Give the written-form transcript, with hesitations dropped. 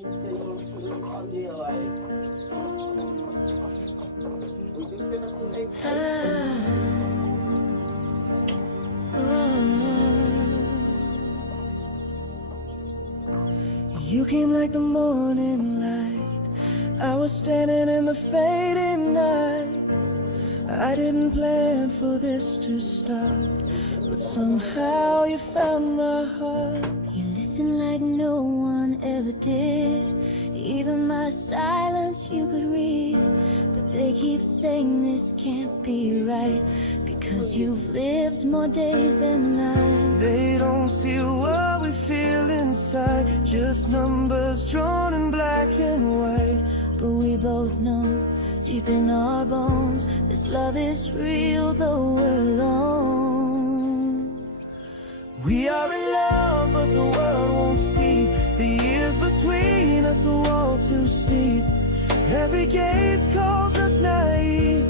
You came like the morning light. I was standing in the fading night. I didn't plan for this to start, but somehow you found my heart. You listen like no one ever did. Even my silence you could read. But they keep saying this can't be right, because you've lived more days than I. They don't see what we feel inside, just numbers drawn in black and white. But we both know, deep in our bones, this love is real though we're alone. We are in love, but the world won't see the years between us, a wall too steep. Every gaze calls us naive,